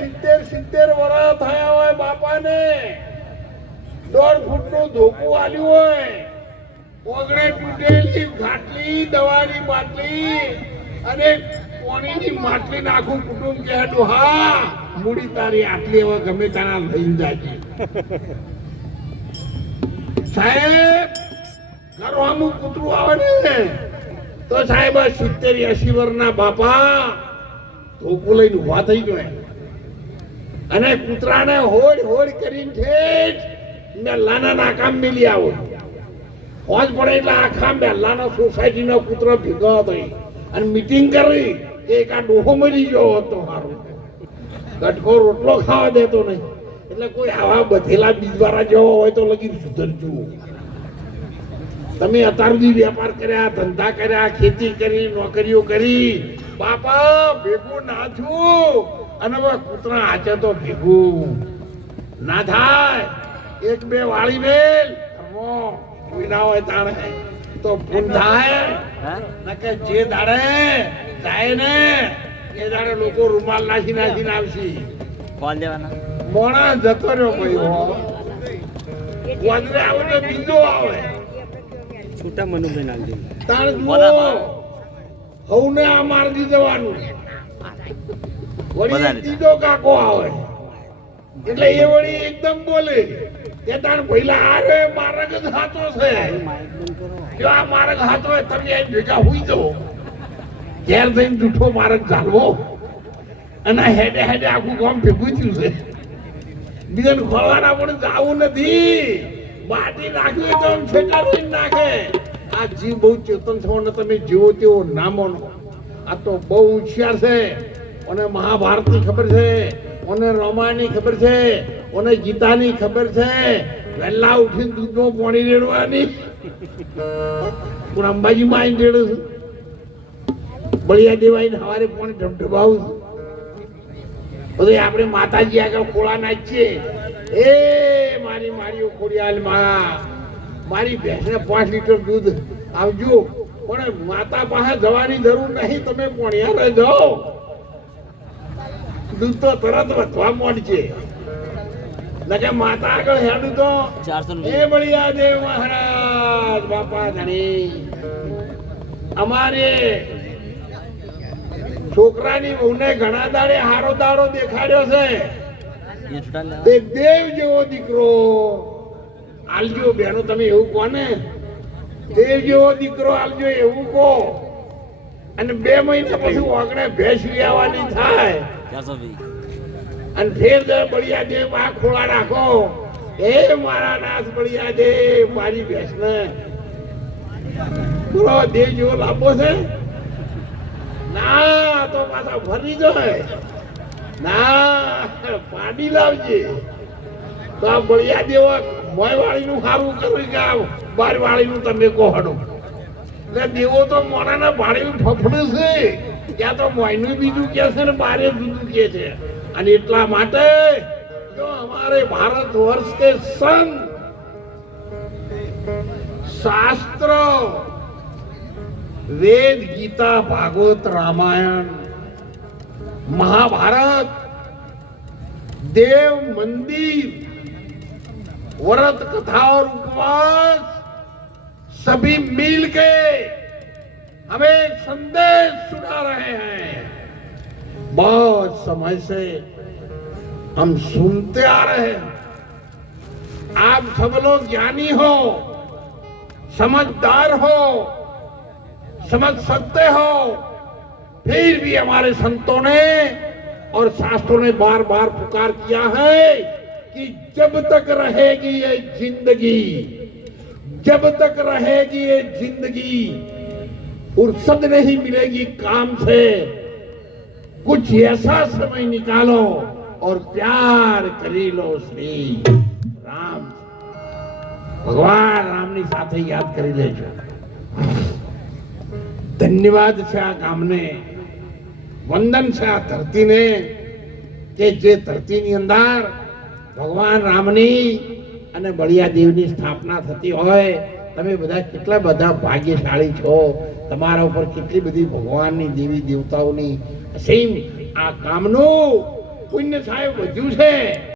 70 વર્ષ થયા હોય બાપાને, 1.5 ફૂટનું ધોકું આલ્યું હોય, ઓગણે તૂટેલી ખાટલી, દવાની બાટલી અને પાણીની માટલી નાખું કુટુંબ કે હા મૂડી તારી આટલી હવે ગમે તારા લઈને જાય. સાહેબ ઘરવાનું કૂતરું આવે ને તો સાહેબ 70-80 વર્ષના બાપા ધોકું લઈને ઉભા થઈ ગયા અને કૂતરાને હોડ હોડ કરીને ઠેઠ મેલ્લાના નાકામ મેલી આવો. હોજ પડે એટલે આખા મેલ્લાનો સોસાયટીનો કૂતરો ભેગો થઈ અને મીટિંગ કરી કે એક આ ડોહો મરી ગયો હતો સારું ગટકો રોટલો ખાવા દેતો નહીં એટલે કોઈ આવા બધેલા બીજવાળા જેવો હોય તો લગી સુધરજો. તમે અત્યાર સુધી વેપાર કર્યા, ધંધા કર્યા, ખેતી કરી, નોકરીઓ કરી, બાપા ભેગું ના થયું અને હવે કૂતરા આચે તો ભેગું ના થાય. 1-2 વાળી મેલ ના હોય તાણે તો ફૂન થાય કે જે દાડે જાય ને એ દાડે લોકો રૂમાલ નાખીને આવશે. કોલ દેવાના મોણા જતો રહ્યો ભાઈ વાદરે આવે તો બીજો આવે છૂટા મનુભાઈ નાખ દે તાણ જુઓ હવને આ માર્ગી જવાનું વળી ત્રીજો કાકો આવે એટલે એ વળી એકદમ બોલે કે તાણ ભઈલા આ રે માર્ગ જ સાચો છે. જો આ માર્ગ સાચો હોય તમે અહીં ભેગા હોઈ જાઓ ઘેર જઈને જૂઠો માર્ગ ચાલવો અને હેડે હેડે આખું ગામ ભેગું થયું છે. બીજાને ખોલવાના પણ જવું નથી. બાટી નાખ્યું તો છેટા લઈને નાખે. આ જીવ બહુ ચેતન થવાનો તમે જેવો તેવો ના માનો. આ તો બહુ હોશિયાર છે. અને મહાભારતની ખબર છે, અને રામાયણની ખબર છે, અને ગીતાની ખબર છે. વહેલા ઉઠીને દૂધનું પાણી રેડવાની પણ અંબાજીમાં આવીને રેડું છું. બળિયા દેવાઈને સવારે પાણી ઢબઢબાવું છું. બધું આપણે માતાજી આગળ ખોળા નાખીએ. એ મારી મારીઓ ખોડિયાલ માં મારી ભેંસને 5 લીટર દૂધ આવજો પણ માતા પાસે જવાની જરૂર નહીં. તમે પોણિયા જાઓ દૂધ તો તરત વધવા માંડશે. નકે માતા આગળ હેડું તો એ બળિયા દેવ મહારાજ બાપા ધણી અમારે છોકરાની વહુને ઘણા દાડે હારો દાડો દેખાડ્યો છે. એક દેવ જેવો દીકરો આલજો. બેનો તમે એવું કહો ને દેવ જેવો દીકરો આલજો એવું કહો. અને 2 મહિના પછી ઓગણે ભેંસ આવવાની થાય અને ફેર બળિયા દેવ આ ખોળા રાખો. એ મારા નાથ બળિયા દેવ મારી ભેંસ ને બોલો દેવ જેવો લાંબો છે ના તો પાછા ફરી જાય ના પાડી લાવજે. તો આ બળિયા દેવા મોય વાળીનું સારું કર્યું કે આ 12 વાળીનું તમે કોહડો એટલે દેવો તો મોડાના ભાડેનું ફફડું છે. ત્યાં તો મોયનું બીજું કે છે ને બારે જુદું કે છે. અને એટલા માટે જો અમારે ભારત વર્ષ કે સંત શાસ્ત્ર वेद गीता भागवत रामायण महाभारत देव मंदिर व्रत कथा और उपवास सभी मिलके हमें एक संदेश सुना रहे हैं। बहुत समय से हम सुनते आ रहे हैं। आप सब लोग ज्ञानी हो, समझदार हो, समझ सकते हो, फिर भी हमारे संतों ने और शास्त्रों ने बार बार पुकार किया है कि जब तक रहेगी ये जिंदगी, जब तक रहेगी ये जिंदगी फुर्सत नहीं मिलेगी काम से, कुछ ऐसा समय निकालो और प्यार करी लो श्री राम। भगवान रामनी साथे याद करी लेजो। धन्यवाद છે આ ગામને, વંદન છે આ ધરતીને કે જે ધરતીની અંદર ભગવાન રામની અને બળિયા દેવની સ્થાપના થતી હોય। તમે બધા કેટલા બધા ભાગ્યશાળી છો, તમારા ઉપર કેટલી બધી ભગવાનની દેવી દેવતાઓની અસીમ આ કામનું પુણ્ય સાહેબ વધ્યું છે